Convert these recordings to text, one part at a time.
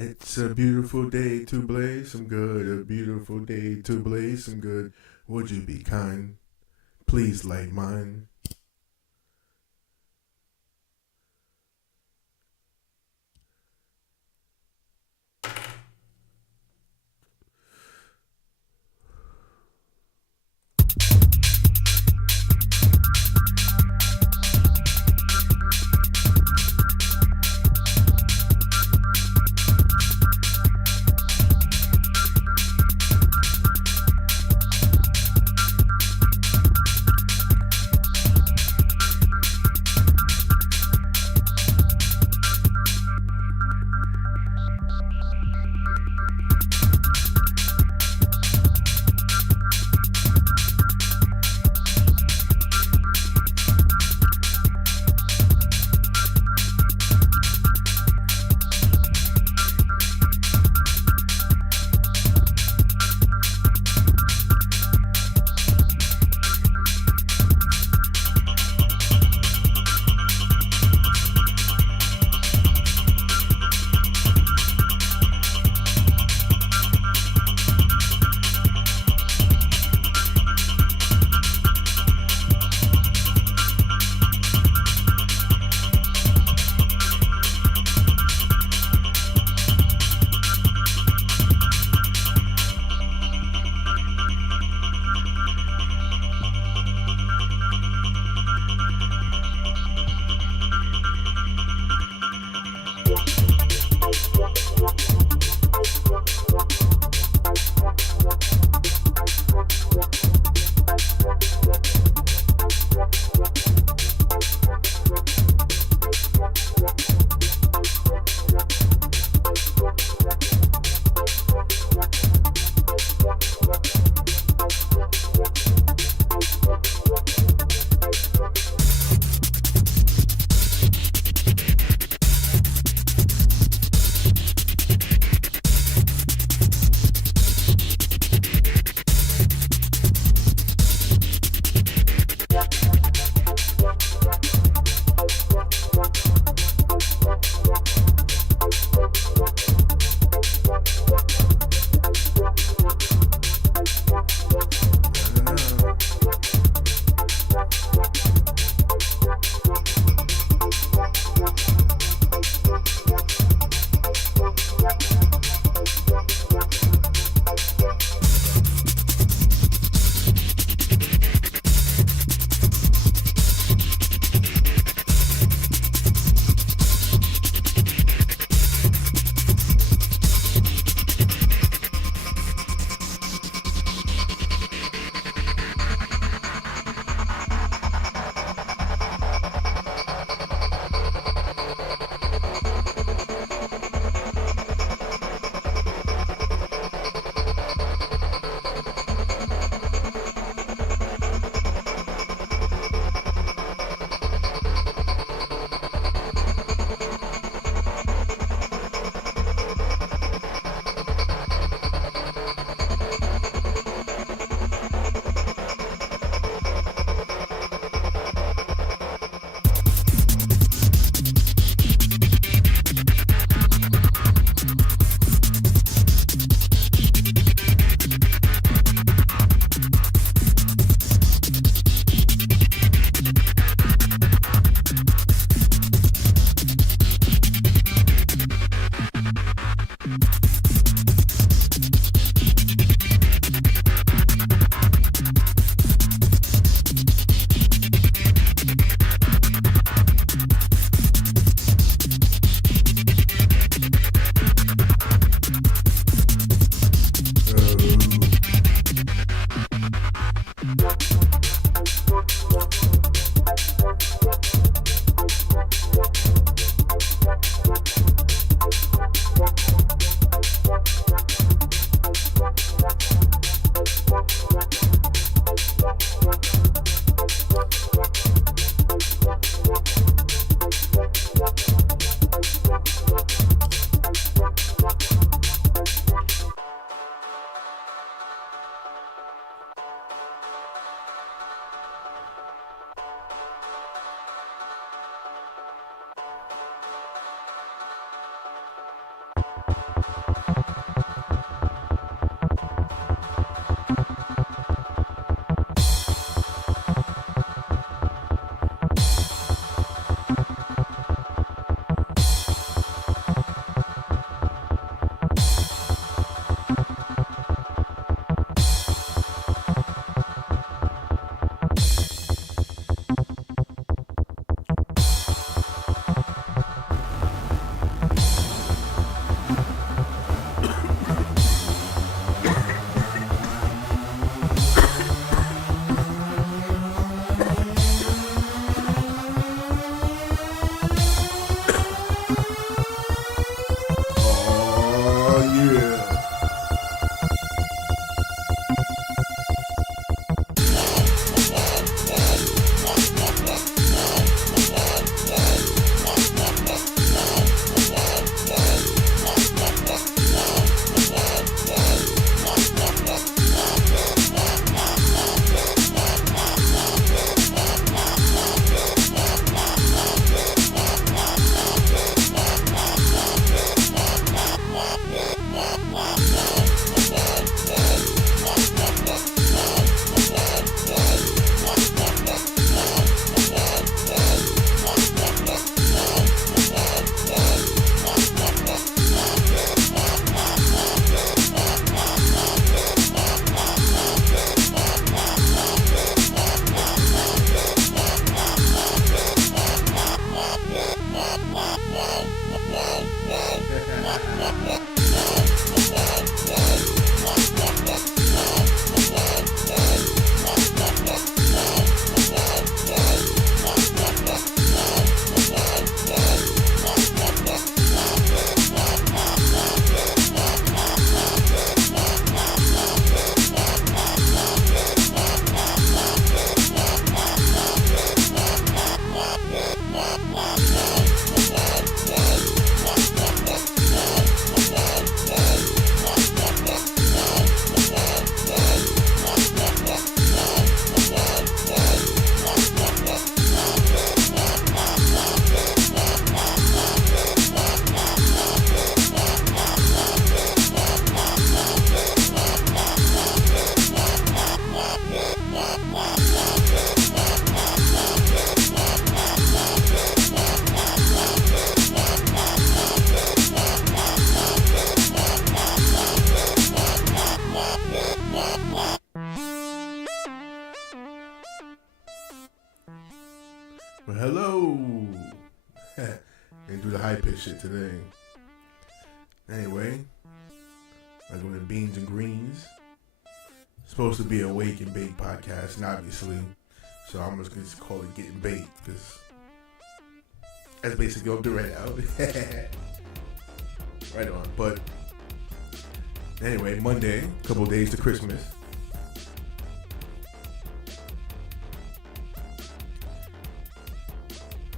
It's a beautiful day to blaze some good, a beautiful day to blaze some good. Would you be kind? Please light mine. Well, hello. And do the high pitch shit today. Anyway, like on the beans and greens. Supposed to be a wake and bake podcast, and obviously, so I'm just gonna call it getting baked because that's basically what I'm doing right now. Right on. But anyway, Monday, a couple of days to Christmas.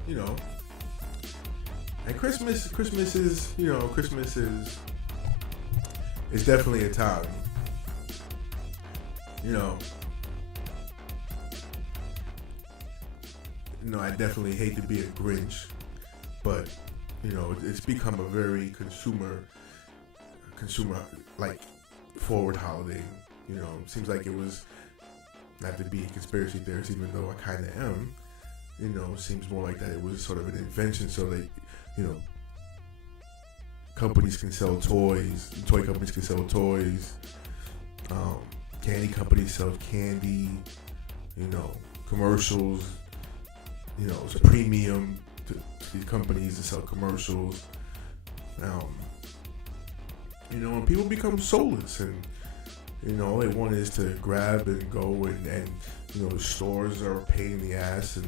You know, and Christmas is, it's definitely a time. I definitely hate to be a Grinch, but it's become a very consumer like forward holiday. Seems like it was, not to be a conspiracy theorist, even though I kind of am. Seems more like that it was sort of an invention so that companies can sell toys, toy companies can sell toys, candy companies sell candy, commercials, it's a premium to these companies to sell commercials. And people become soulless, and all they want is to grab and go, and the stores are a pain in the ass, and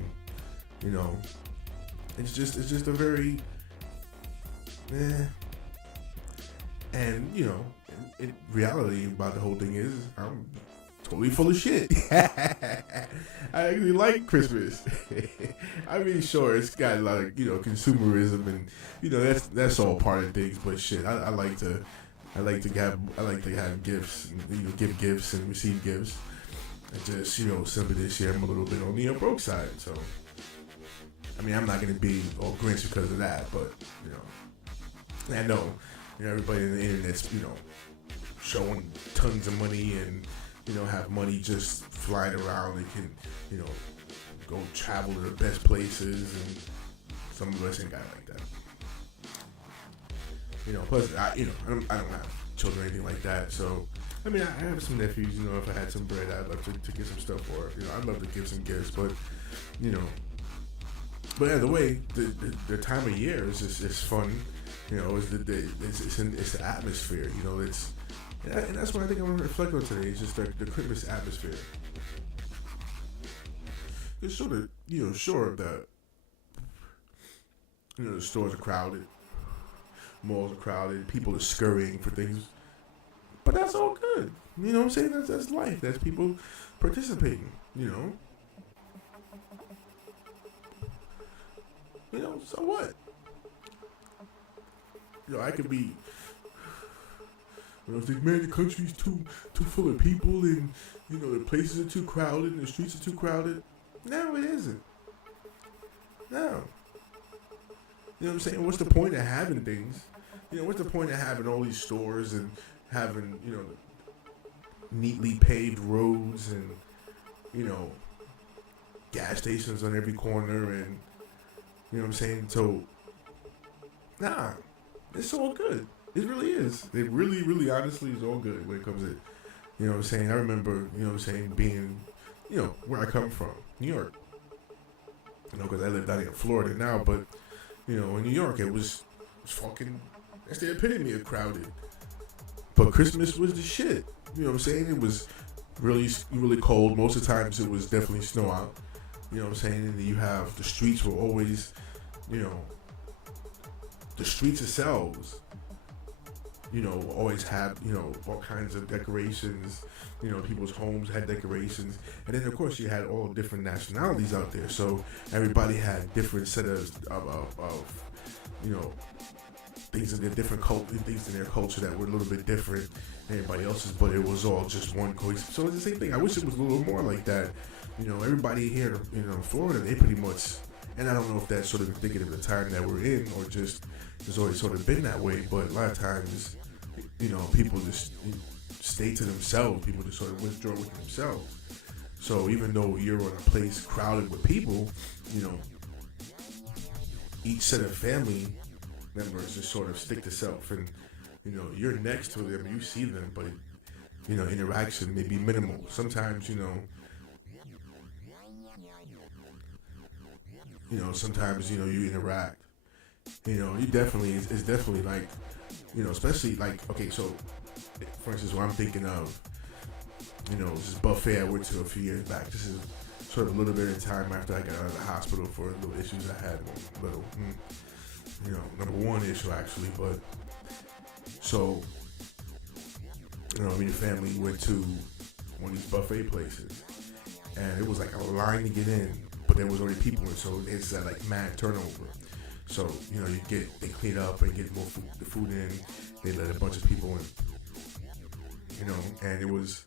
it's just a very and in reality about the whole thing is I'm totally full of shit. I actually like Christmas. I mean, sure, it's got a lot of consumerism, and that's all part of things. But shit, I like to have gifts, and, give gifts and receive gifts. And just simply this year I'm a little bit on the broke side. So I mean, I'm not gonna be all Grinch because of that, but I know everybody in the internet's showing tons of money and have money just flying around. They can go travel to the best places, and some of us ain't got it like that. Plus I don't have children or anything like that. So I mean, I have some nephews. If I had some bread, I'd love to get some stuff for. I'd love to give some gifts, but But yeah, the way the time of year is just fun. It's the atmosphere. And that's what I think I'm gonna reflect on today. It's just the Christmas atmosphere. It's sort of sure that the stores are crowded, malls are crowded, people are scurrying for things, but that's all good. What I'm saying? That's life. That's people participating. So what? I could be. Think, man, the country's too full of people, and the places are too crowded, and the streets are too crowded. No, it isn't. No. What I'm saying? What's the point of having things? What's the point of having all these stores and having neatly paved roads and gas stations on every corner, and what I'm saying? So, nah, it's all good. It really is. It really, really, honestly is all good when it comes to, what I'm saying? I remember, being, where I come from, New York. Because I live down here in Florida now, but, in New York, it was fucking, that's the epitome of crowded. But Christmas was the shit. What I'm saying? It was really, really cold. Most of the times it was definitely snow out. What I'm saying? And then you have, the streets were always, the streets themselves, always had, all kinds of decorations. People's homes had decorations. And then, of course, you had all different nationalities out there. So everybody had different set of things in their different things in their culture that were a little bit different than everybody else's, but it was all just one cohesive. So it's the same thing. I wish it was a little more like that. Everybody here, in Florida, they pretty much, and I don't know if that's sort of indicative of the time that we're in, or just it's always sort of been that way, but a lot of times, people just stay to themselves. People just sort of withdraw with themselves. So even though you're in a place crowded with people, each set of family members just sort of stick to self, and you're next to them, you see them, but interaction may be minimal. Sometimes sometimes you interact. You definitely it's definitely like especially like okay, so for instance, what I'm thinking of, this buffet I went to a few years back. This is sort of a little bit of time after I got out of the hospital for little issues I had, little number one issue actually, but so me and the family went to one of these buffet places, and it was like a line to get in, but there was already people in, so it's that like mad turnover. So they clean up and get more food, the food in. They let a bunch of people in, and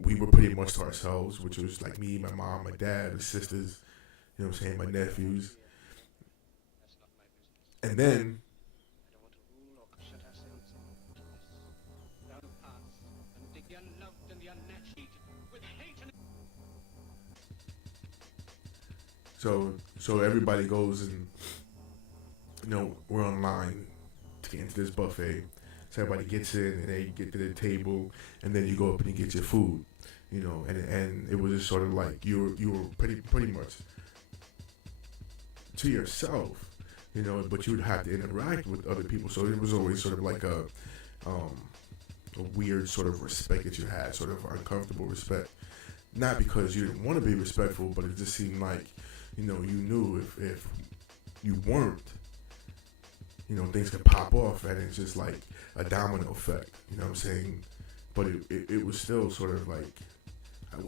we were pretty much to ourselves, which was like me, my mom, my dad, my sisters, my nephews, and then so everybody goes and we're online to get into this buffet. So everybody gets in and they get to the table, and then you go up and you get your food, and it was just sort of like you were pretty much to yourself, but you would have to interact with other people. So it was always sort of like a weird sort of respect that you had, sort of uncomfortable respect. Not because you didn't want to be respectful, but it just seemed like you knew if you weren't, things could pop off, and it's just like a domino effect. You know what I'm saying? But it was still sort of like,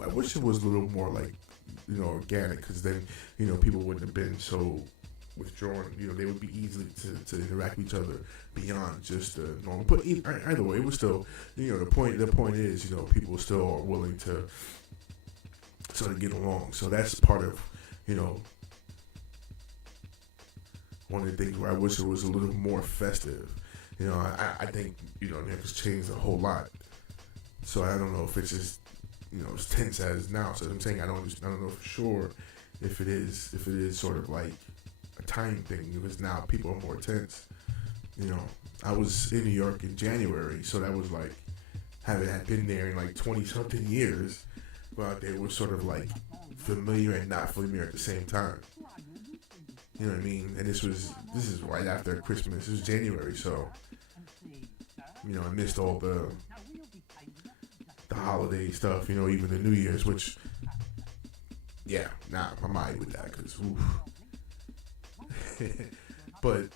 I wish it was a little more like, organic, because then, people wouldn't have been so withdrawn. They would be easy to interact with each other beyond just the normal. But either way, it was still, the point is, people still are willing to sort of get along. So that's part of, one of the things where I wish it was a little more festive. I think, Memphis changed a whole lot. So I don't know if it's just, as tense as now. So I'm saying I don't know for sure if it is sort of like a time thing, because now people are more tense. I was in New York in January, so that was like, having been there in like 20 something years, but they were sort of like familiar and not familiar at the same time. You know what I mean? And this is right after Christmas. This was January, so I missed all the holiday stuff. Even the New Year's, which I'm alright with that, because but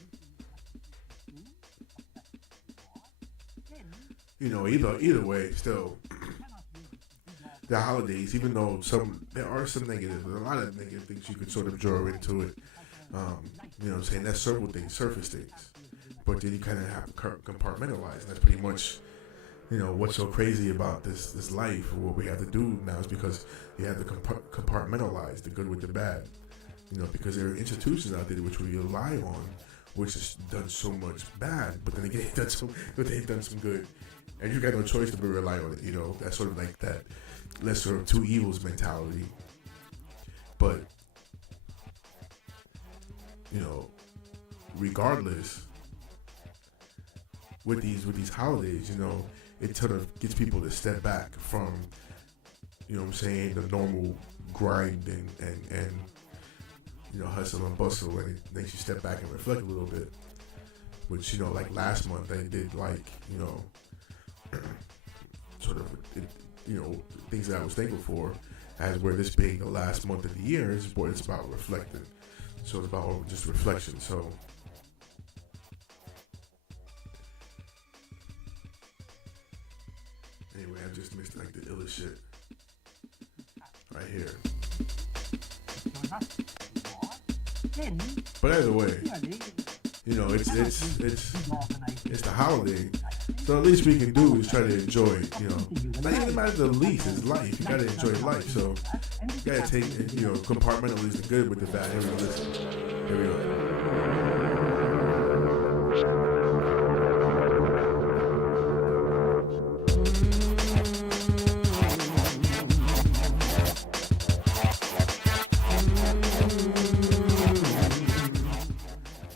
either way, still the holidays. Even though there are some negative, a lot of negative things you could sort of draw into it. What I'm saying? That's surface things. But then you kind of have to compartmentalize, and that's pretty much, what's so crazy about this life, or what we have to do now, is because you have to compartmentalize the good with the bad. Because there are institutions out there which we rely on, which has done so much bad, but then again, they've done some good, and you got no choice to rely on it. That's sort of like that lesser of two evils mentality. But regardless, with these holidays, it sort of gets people to step back from, the normal grind and hustle and bustle, and it makes you step back and reflect a little bit. Which, like last month, they did like, sort of, things that I was thankful for, as where this being the last month of the year is what it's about, reflecting. So it's about just reflection. So anyway, I just missed like the illest shit right here. But either way, it's the holiday. So the least we can do is try to enjoy it, Not even matter the least, it's life. You gotta enjoy life. So you gotta take, compartmentalize the good with the bad. Here we go, listen. Here we go.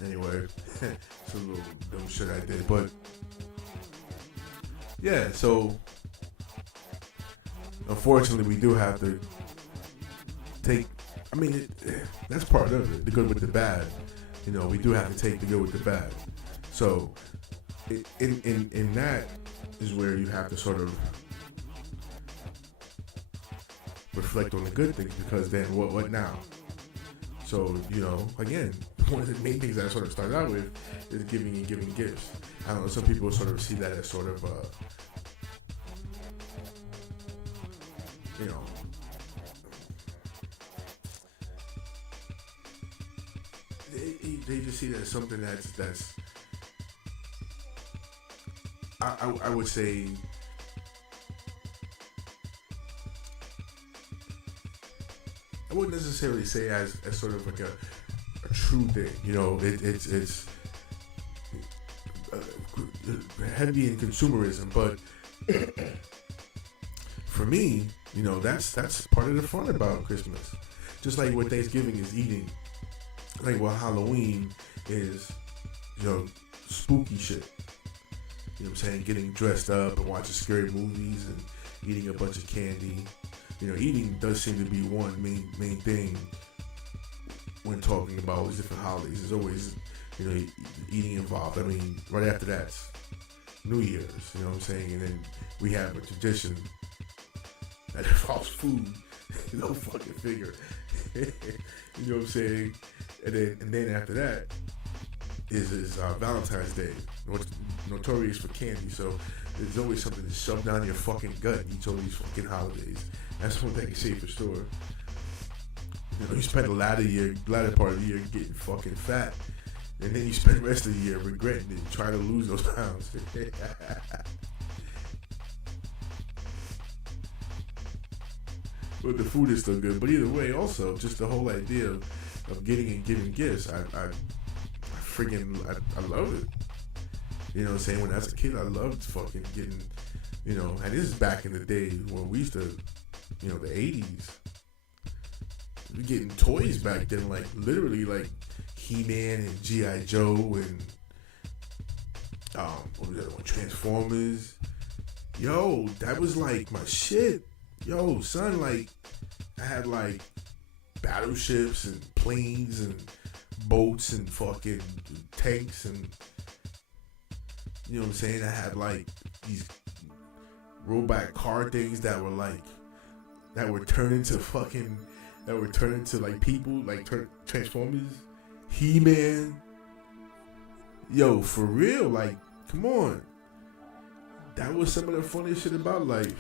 Anyway, it's a little dumb shit I did, but yeah, so unfortunately we do have to take I mean, that's part of it. The good with the bad. You know, we do have to take the good with the bad. So, in that is where you have to sort of reflect on the good things, because then what now? So, you know, again, one of the main things that I sort of started out with is giving and giving gifts. I don't know, some people sort of see that as sort of, you know, they just see that as something that's I would say, I wouldn't necessarily say as sort of like a true thing. You know, it's heavy in consumerism, but for me, you know, that's part of the fun about Christmas. Just like what Thanksgiving is eating, like what Halloween is, you know, spooky shit. You know what I'm saying? Getting dressed up and watching scary movies and eating a bunch of candy. You know, eating does seem to be one main thing when talking about these different holidays. There's always, you know, eating involved. I mean, right after that's New Year's, you know what I'm saying? And then we have a tradition that involves food. No fucking figure. You know what I'm saying? And then after that is Valentine's Day, notorious for candy. So there's always something to shove down your fucking gut each of these fucking holidays. That's one thing I say for sure. You know, you spend the latter part of the year getting fucking fat, and then you spend the rest of the year regretting it, trying to lose those pounds. But the food is still good. But either way, also just the whole idea of getting and giving gifts, I love it. You know what I'm saying? When I was a kid, I loved fucking getting, you know, and this is back in the day when we used to, you know, the 80s. We getting toys back then, like literally like He-Man and G.I. Joe and what was the other one? Transformers. Yo, that was like my shit. Yo, son, like I had like battleships and planes and boats and fucking tanks, and you know what I'm saying? I had like these robot car things that were turned into like people, like Transformers, He-Man. Yo, for real, like, come on. That was some of the funniest shit about life.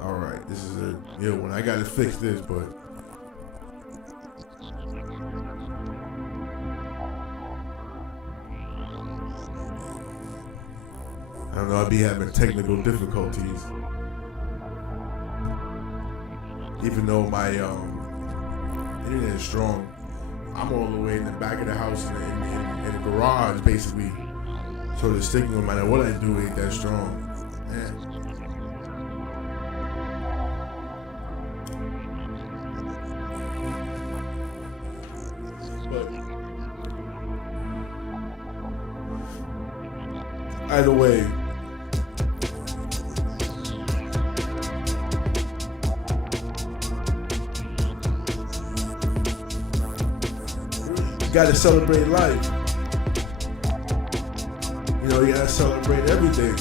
Alright, this is a when I gotta fix this, but I don't know, I'll be having technical difficulties. Even though my internet is strong, I'm all the way in the back of the house in the garage, basically. So the signal, no matter what I do, ain't that strong. Man. Either way, you gotta celebrate life. You know, you gotta celebrate everything.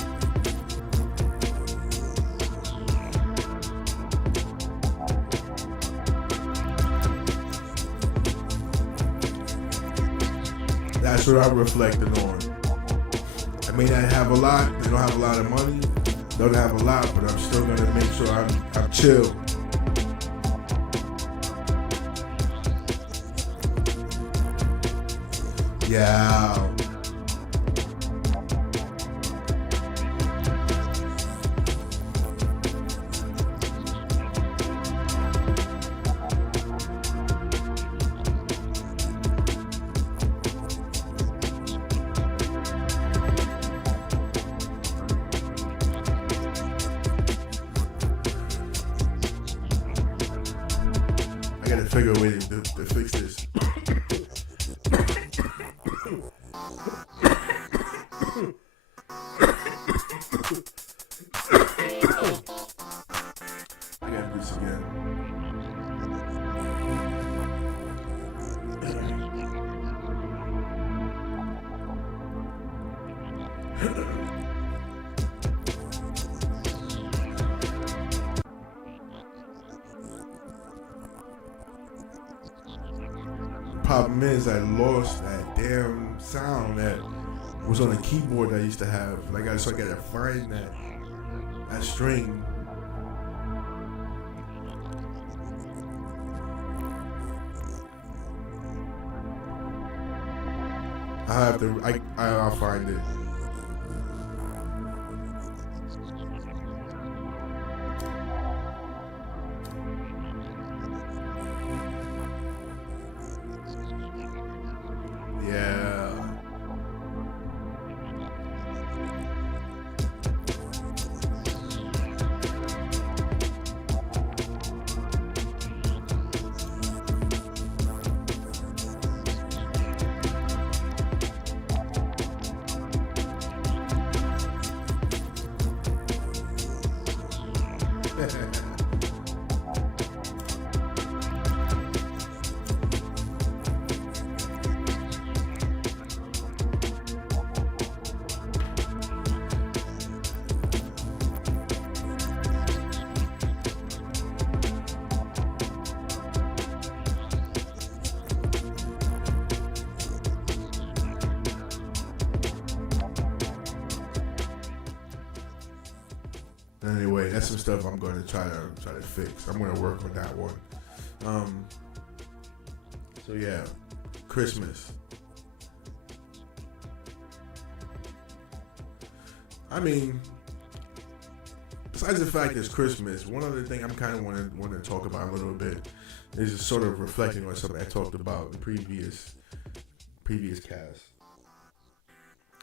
That's what I'm reflecting on. I may not have a lot, they don't have a lot of money, don't have a lot, but I'm still gonna make sure I'm chill. Yeah. I gotta figure a way to fix this. I gotta do this again. Problem is, I lost that damn sound that was on the keyboard I used to have. So I gotta find that string. I have to. I'll find it. Yeah. Anyway, that's some stuff I'm going to try to fix. I'm going to work on that one. So yeah, Christmas. I mean, besides the fact it's Christmas, one other thing I'm kind of want to talk about a little bit is just sort of reflecting on something I talked about in the previous cast.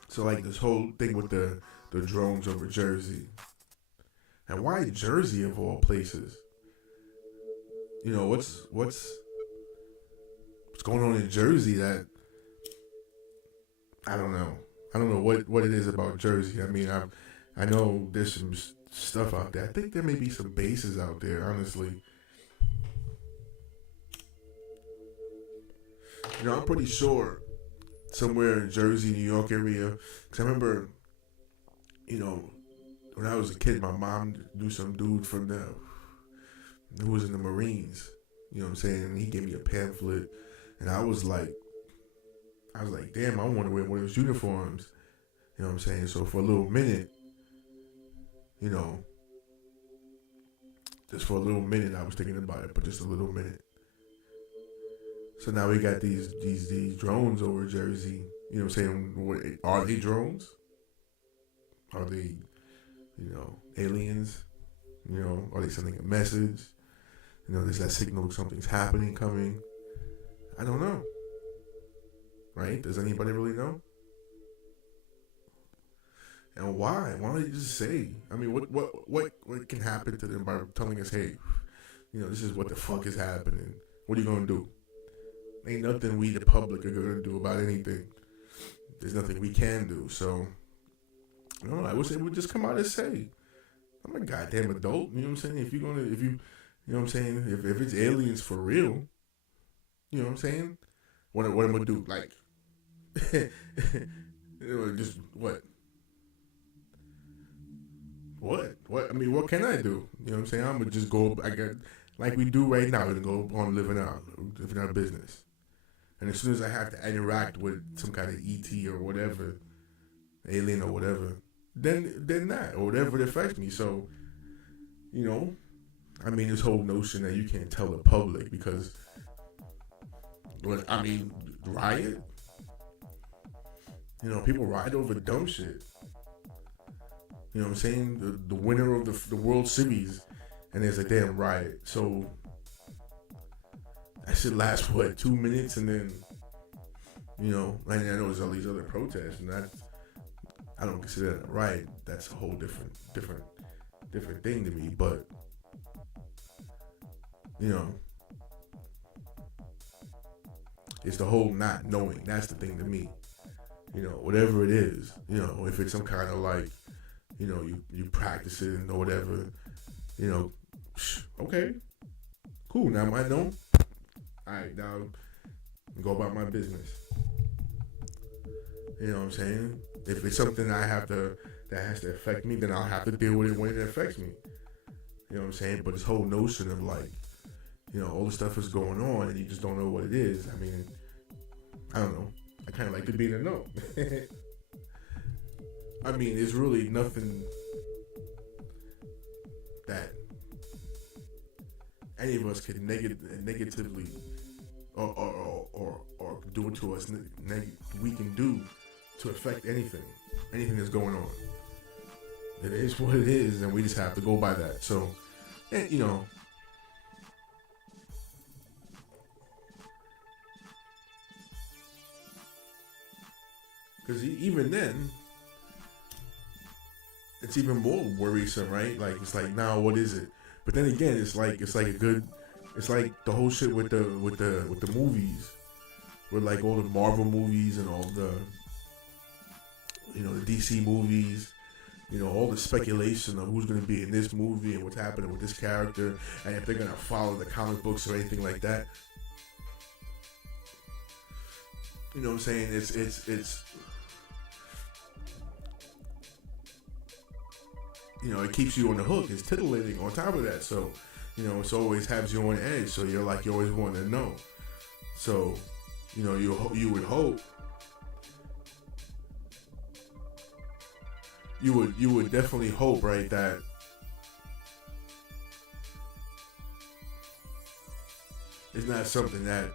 So like this whole thing with the drones over Jersey. And why Jersey of all places? You know, what's going on in Jersey that I don't know. I don't know what it is about Jersey. I mean, I know there's some stuff out there. I think there may be some bases out there, honestly. You know, I'm pretty sure somewhere in Jersey, New York area. Because I remember, you know, when I was a kid, my mom knew some dude who was in the Marines. You know what I'm saying? And he gave me a pamphlet, and I was like, damn, I want to wear one of those uniforms. You know what I'm saying? So for a little minute, you know, just for a little minute, I was thinking about it, but just a little minute. So now we got these drones over Jersey. You know what I'm saying? Are they drones? Are they, you know, aliens? You know, are they sending a message? You know, there's that signal something's happening, coming. I don't know. Right? Does anybody really know? And why? Why don't you just say? I mean, what can happen to them by telling us, hey, you know, this is what the fuck is happening. What are you gonna do? Ain't nothing we, the public, are gonna do about anything. There's nothing we can do. So, you know, I wish they would just come out and say, I'm a goddamn adult. You know what I'm saying? You know what I'm saying? If it's aliens for real, you know what I'm saying? What am I gonna do? Like, just what? What? I mean, what can I do? You know what I'm saying? I'm gonna just go. I got like we do right now, and go on living our business. And as soon as I have to interact with some kind of ET or whatever, alien or whatever, then that or whatever it affects me. So, you know, I mean, this whole notion that you can't tell the public because, riot. You know, people riot over dumb shit. You know what I'm saying? The winner of the World Series, and there's a damn riot. So that shit lasts 2 minutes, and then, you know, I know there's all these other protests, and I don't consider that a riot. That's a whole different thing to me. But you know, it's the whole not knowing. That's the thing to me. You know, whatever it is, you know, if it's some kind of like you practice it and whatever. You know, okay, cool. Now I know. All right, now go about my business. You know what I'm saying? If it's something that has to affect me, then I'll have to deal with it when it affects me. You know what I'm saying? But this whole notion of like, all the stuff is going on and you just don't know what it is. I mean, I don't know. I kind of like to be in the know. I mean, it's really nothing that any of us could negatively or do it to us. We can do to affect anything that's going on. It is what it is, and we just have to go by that. So, and because even then, it's even more worrisome, right? Like it's like now, what is it? But then again, it's like a good, it's like the whole shit with the movies, with like all the Marvel movies and all the DC movies. All the speculation of who's going to be in this movie and what's happening with this character, and if they're going to follow the comic books or anything like that. You know what I'm saying? It's it keeps you on the hook. It's titillating on top of that. So, it's always has you on edge. So you always want to know. So, you would hope. You would definitely hope, right, that it's not something that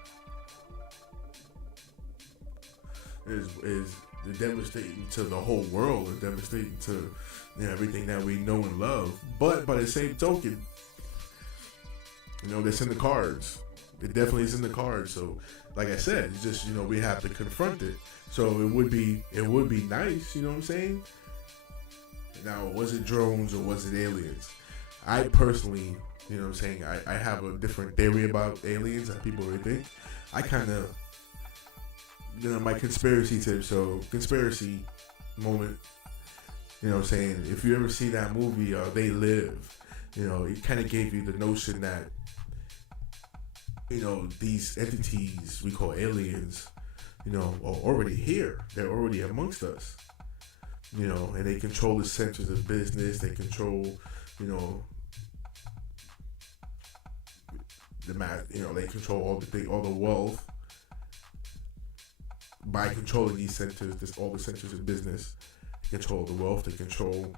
is devastating to the whole world and devastating to everything that we know and love. But by the same token, that's in the cards. It definitely is in the cards. So, like I said, it's just we have to confront it. So it would be nice. You know what I'm saying? Now, was it drones or was it aliens? I personally, I have a different theory about aliens that people really think. I kind of, my conspiracy tip, so conspiracy moment, if you ever see that movie, They Live, it kind of gave you the notion that, these entities we call aliens, are already here. They're already amongst us. And they control the centers of business. They control, the math. They control all the wealth by controlling these centers. All the centers of business. They control the wealth. They control,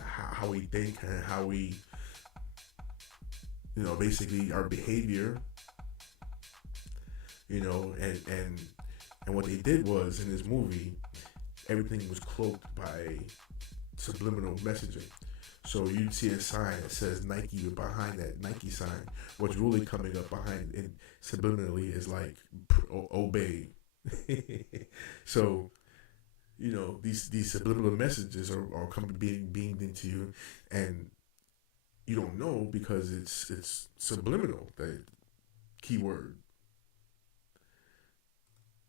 how we think and how we, basically our behavior. And what they did was in this movie, everything was cloaked by subliminal messaging. So you'd see a sign that says Nike, but behind that Nike sign, what's really coming up behind it subliminally is like obey. So these subliminal messages are coming being beamed into you, and you don't know because it's subliminal. That keyword.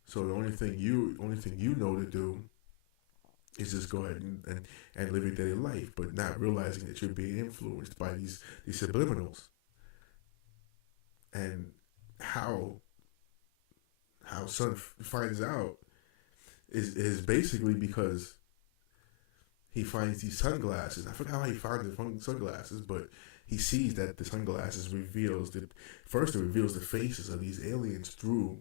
So the only thing you know to do is just go ahead and live your daily life, but not realizing that you're being influenced by these subliminals. And how Son finds out is basically because he finds these sunglasses. I forgot how he finds the sunglasses, but he sees that the sunglasses reveals the faces of these aliens through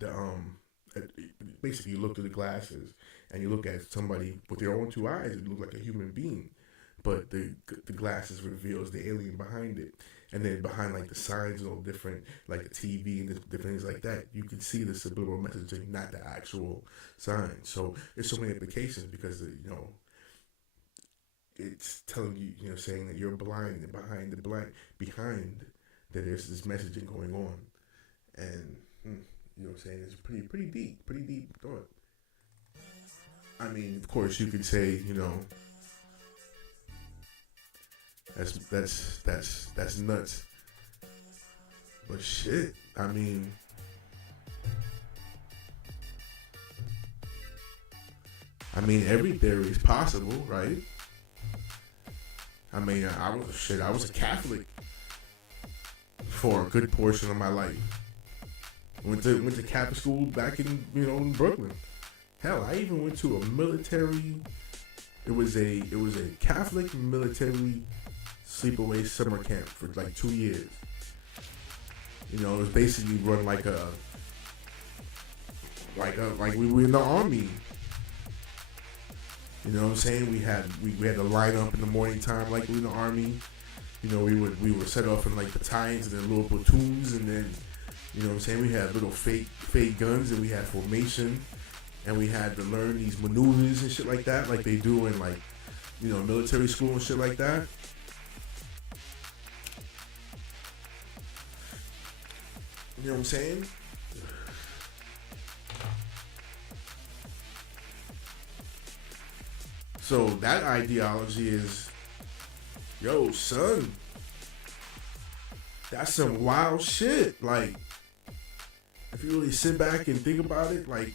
the basically you look through the glasses and you look at somebody with their own two eyes, it looks like a human being, but the glasses reveals the alien behind it. And then behind like the signs and all different, like the TV and different things like that, you can see the subliminal messaging, not the actual sign. So there's so many implications because it's telling you, saying that you're blind, and behind that there's this messaging going on, and what I'm saying, it's pretty deep thought. I mean, of course, you could say, that's nuts. But shit, I mean, I mean, every theory is possible, right? I mean, I was a Catholic for a good portion of my life. Went to Catholic school back in in Brooklyn. Hell, I even went to a military. It was a Catholic military sleepaway summer camp for like 2 years. It was basically run like we were in the army. You know what I'm saying? We had to line up in the morning time like we in the army. We were set off in like battalions and then little platoons, and then what I'm saying, we had little fake guns, and we had formation, and we had to learn these maneuvers and shit like that, like they do in like military school and shit like that. You know what I'm saying? So that ideology is, yo, son, that's some wild shit. Like, if you really sit back and think about it, like,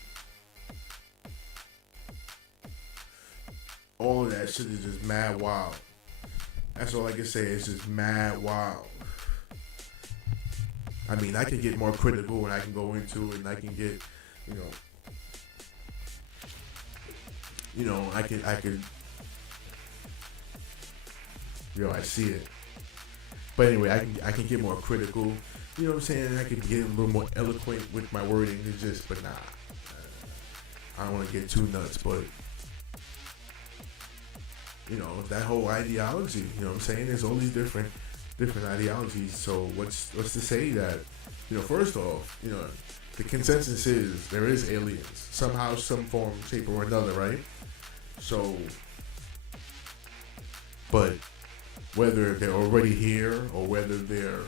all of that shit is just mad wild. That's all I can say. It's just mad wild. I mean, I can get more critical and I can go into it and I can get, I could, I see it. But anyway, I can get more critical. You know what I'm saying? I can get a little more eloquent with my wording than but nah. I don't want to get too nuts, but that whole ideology, you know what I'm saying? There's all these different ideologies. So what's to say that, first off, the consensus is there is aliens somehow, some form, shape, or another, right? So, but whether they're already here or whether they're,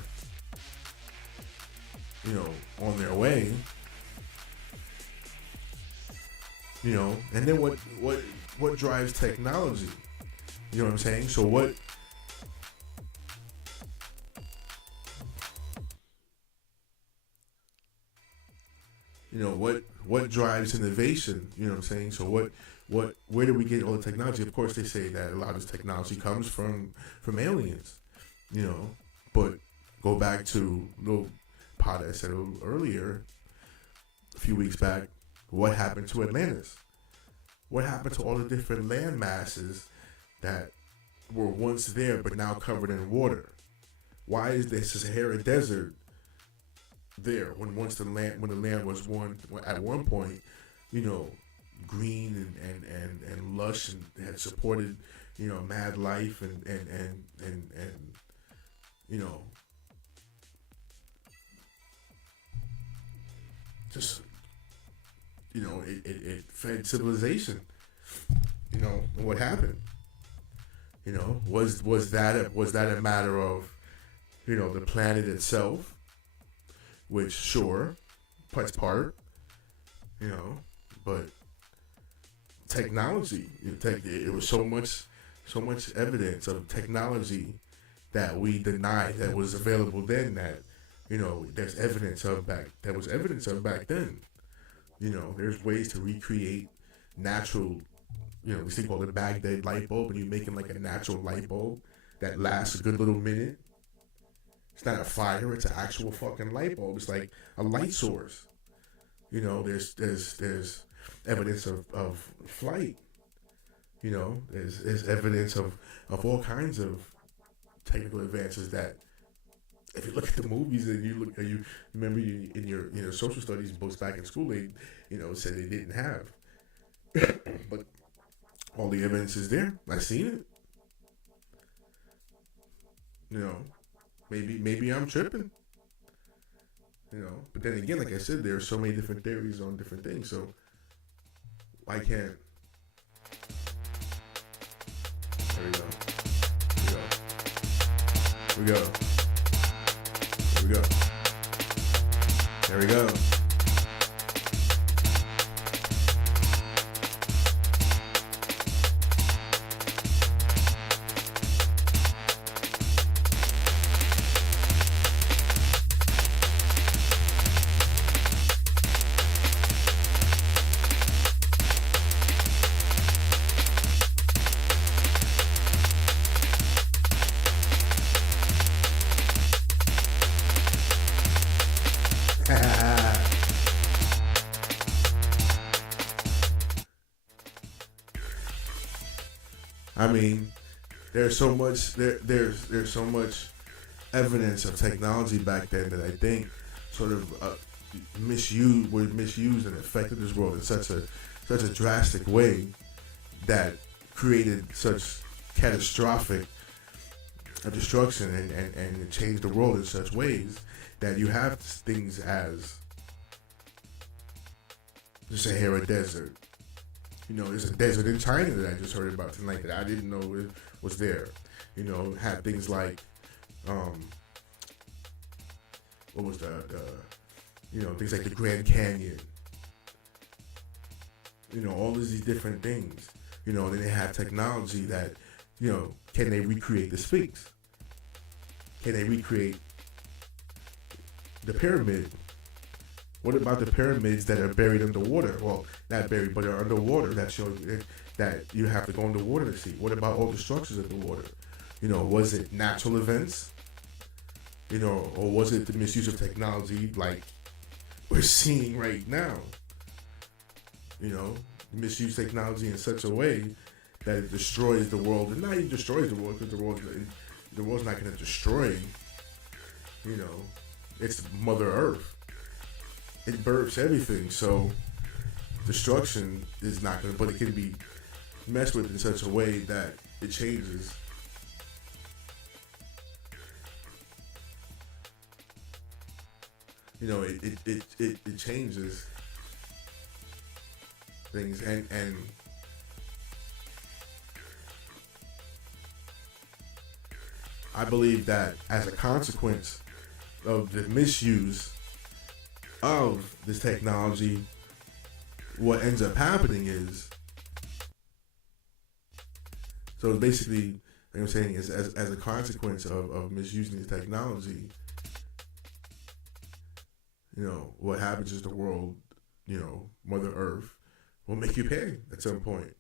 on their way, and then what drives technology? You know what I'm saying? So what drives innovation? You know what I'm saying? So where do we get all the technology? Of course, they say that a lot of this technology comes from aliens, but go back to the part I said earlier, a few weeks back, what happened to Atlantis? What happened to all the different land masses that were once there but now covered in water? Why is the Sahara Desert there when the land was at one point, green and lush and had supported, mad life and just it fed civilization. What happened? Was that a matter of the planet itself, which sure plays part, but technology, it was so much evidence of technology that we denied that was available then, that there's evidence of back then. There's ways to recreate natural, this thing called a Baghdad light bulb, and you're making like a natural light bulb that lasts a good little minute. It's not a fire, it's an actual fucking light bulb. It's like a light source. There's evidence of flight. There's evidence of all kinds of technical advances that, if you look at the movies and you remember in your social studies books back in school, they said they didn't have. But all the evidence is there. I've seen it. Maybe I'm tripping. But then again, like I said, there are so many different theories on different things. So why can't? There we go. Here we go. Here we go. There we go. I mean, there's so much evidence of technology back then that I think sort of misused and affected this world in such a drastic way that created such catastrophic destruction and it changed the world in such ways that you have things as the Sahara Desert. You know, there's a desert in China that I just heard about tonight that I didn't know it was there. You know, had things like, what was the things like the Grand Canyon. You know, all of these different things. You know, and then they have technology that, you know, can they recreate the Sphinx? Can they recreate the pyramid? What about the pyramids that are buried underwater? Well, not buried, but are underwater. That shows that you have to go underwater to see. What about all the structures underwater? You know, was it natural events? You know, or was it the misuse of technology like we're seeing right now? You know, misuse technology in such a way that it destroys the world, and not even destroys the world because the world's not going to destroy. You know, it's Mother Earth. It births everything, so destruction is not going to, but it can be messed with in such a way that it changes. You know, it changes things, and I believe that as a consequence of the misuse of this technology, what ends up happening is, so basically, like I'm saying, is as a consequence of misusing this technology, you know, what happens is the world, you know, Mother Earth will make you pay at some point.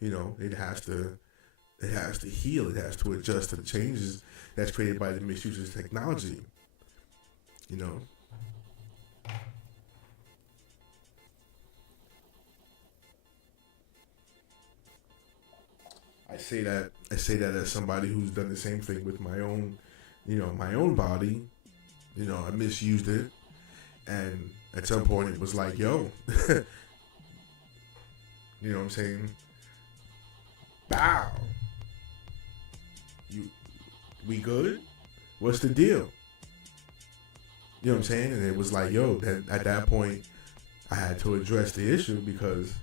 You know, it has to heal, it has to adjust to the changes that's created by the misuse of technology. You know. I say that as somebody who's done the same thing with my own, you know, my own body. You know, I misused it, and at some point it was like, yo, you know what I'm saying? Bow. We good? What's the deal? You know what I'm saying? And it was like, yo, at that point, I had to address the issue because,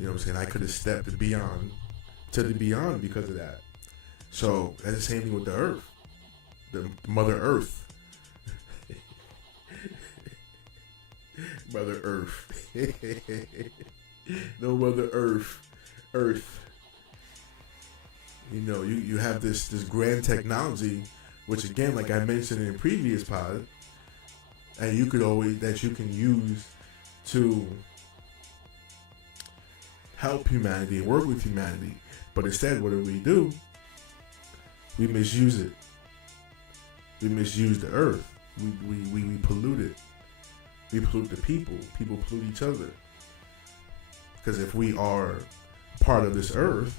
you know what I'm saying, I could have stepped beyond to the beyond because of that. So that's the same thing with the earth, the Mother Earth. Mother Earth. No Mother Earth. You know, you have this grand technology, which again, like I mentioned in a previous pod, and you can use to help humanity and work with humanity. But instead, what do? We misuse it. We misuse the earth. We pollute it. We pollute the people. People pollute each other. Because if we are part of this earth,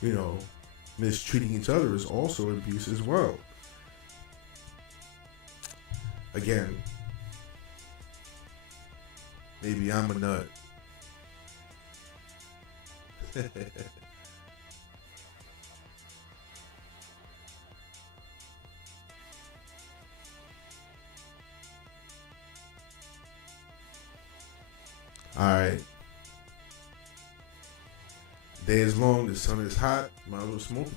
you know, mistreating each other is also abuse as well. Again, maybe I'm a nut. Alright. Day is long, the sun is hot, might as well smoke.